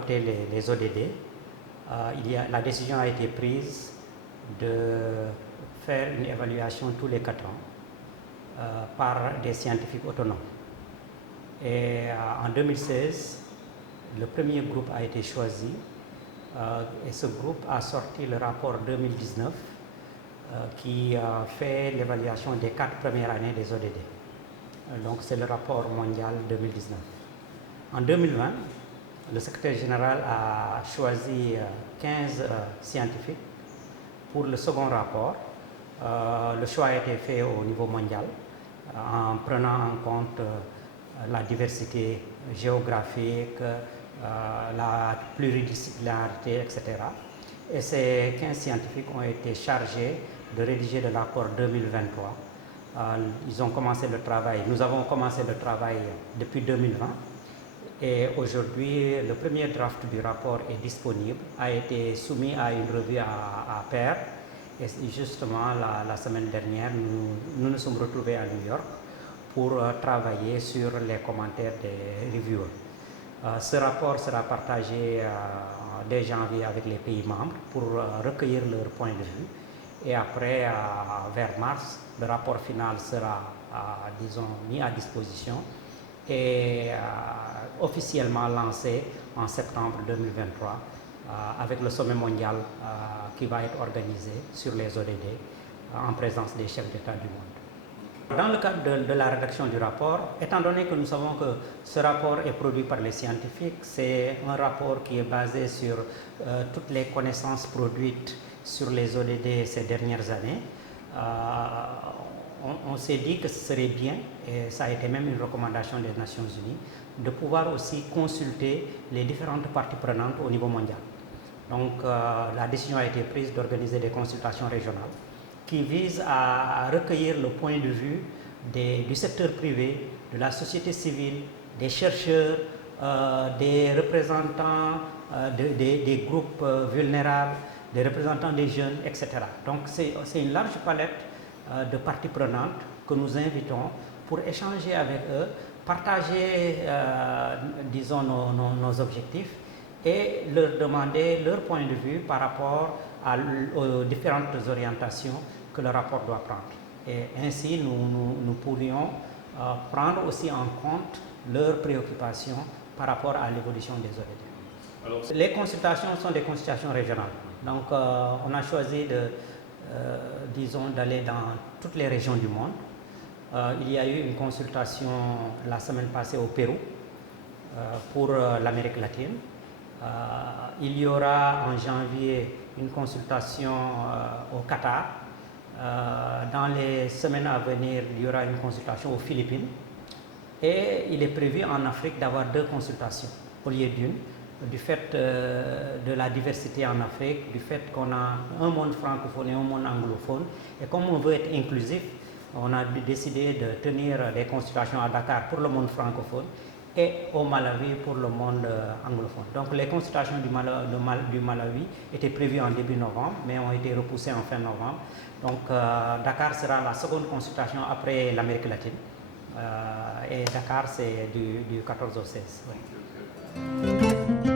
adopté les ODD, la décision a été prise de faire une évaluation tous les 4 ans par des scientifiques autonomes. Et en 2016, le premier groupe a été choisi et ce groupe a sorti le rapport 2019 qui fait l'évaluation des 4 premières années des ODD. Donc c'est le rapport mondial 2019. En 2020, le secrétaire général a choisi 15 scientifiques pour le second rapport. Le choix a été fait au niveau mondial en prenant en compte la diversité géographique, la pluridisciplinarité, etc. Et ces 15 scientifiques ont été chargés de rédiger le rapport 2023. Ils ont commencé le travail, nous avons commencé le travail depuis 2020 et aujourd'hui le premier draft du rapport est disponible, a été soumis à une revue à pair et justement la semaine dernière nous nous sommes retrouvés à New York pour travailler sur les commentaires des reviewers. Ce rapport sera partagé dès janvier avec les pays membres pour recueillir leur point de vue. Et après, vers mars, le rapport final sera, disons, mis à disposition et officiellement lancé en septembre 2023 avec le sommet mondial qui va être organisé sur les ODD en présence des chefs d'État du monde. Dans le cadre de la rédaction du rapport, étant donné que nous savons que ce rapport est produit par les scientifiques, c'est un rapport qui est basé sur toutes les connaissances produites sur les ODD ces dernières années. On s'est dit que ce serait bien, et ça a été même une recommandation des Nations Unies, de pouvoir aussi consulter les différentes parties prenantes au niveau mondial. Donc la décision a été prise d'organiser des consultations régionales qui visent à recueillir le point de vue du secteur privé, de la société civile, des chercheurs, des représentants des groupes vulnérables, des représentants des jeunes, etc. Donc c'est une large palette de parties prenantes que nous invitons pour échanger avec eux, partager disons nos objectifs et leur demander leur point de vue par rapport aux différentes orientations que le rapport doit prendre. Et ainsi nous pourrions prendre aussi en compte leurs préoccupations par rapport à l'évolution des ODD. Alors, les consultations sont des consultations régionales. Donc on a choisi disons, d'aller dans toutes les régions du monde. Il y a eu une consultation la semaine passée au Pérou pour l'Amérique latine. Il y aura en janvier une consultation au Qatar. Dans les semaines à venir, il y aura une consultation aux Philippines. Et il est prévu en Afrique d'avoir 2 consultations au lieu d'une, du fait de la diversité en Afrique, du fait qu'on a un monde francophone et un monde anglophone. Et comme on veut être inclusif, on a décidé de tenir des consultations à Dakar pour le monde francophone et au Malawi pour le monde anglophone. Donc les consultations du Malawi étaient prévues en début novembre, mais ont été repoussées en fin novembre. Donc Dakar sera la seconde consultation après l'Amérique latine. Et Dakar, c'est du 14 au 16. Oui.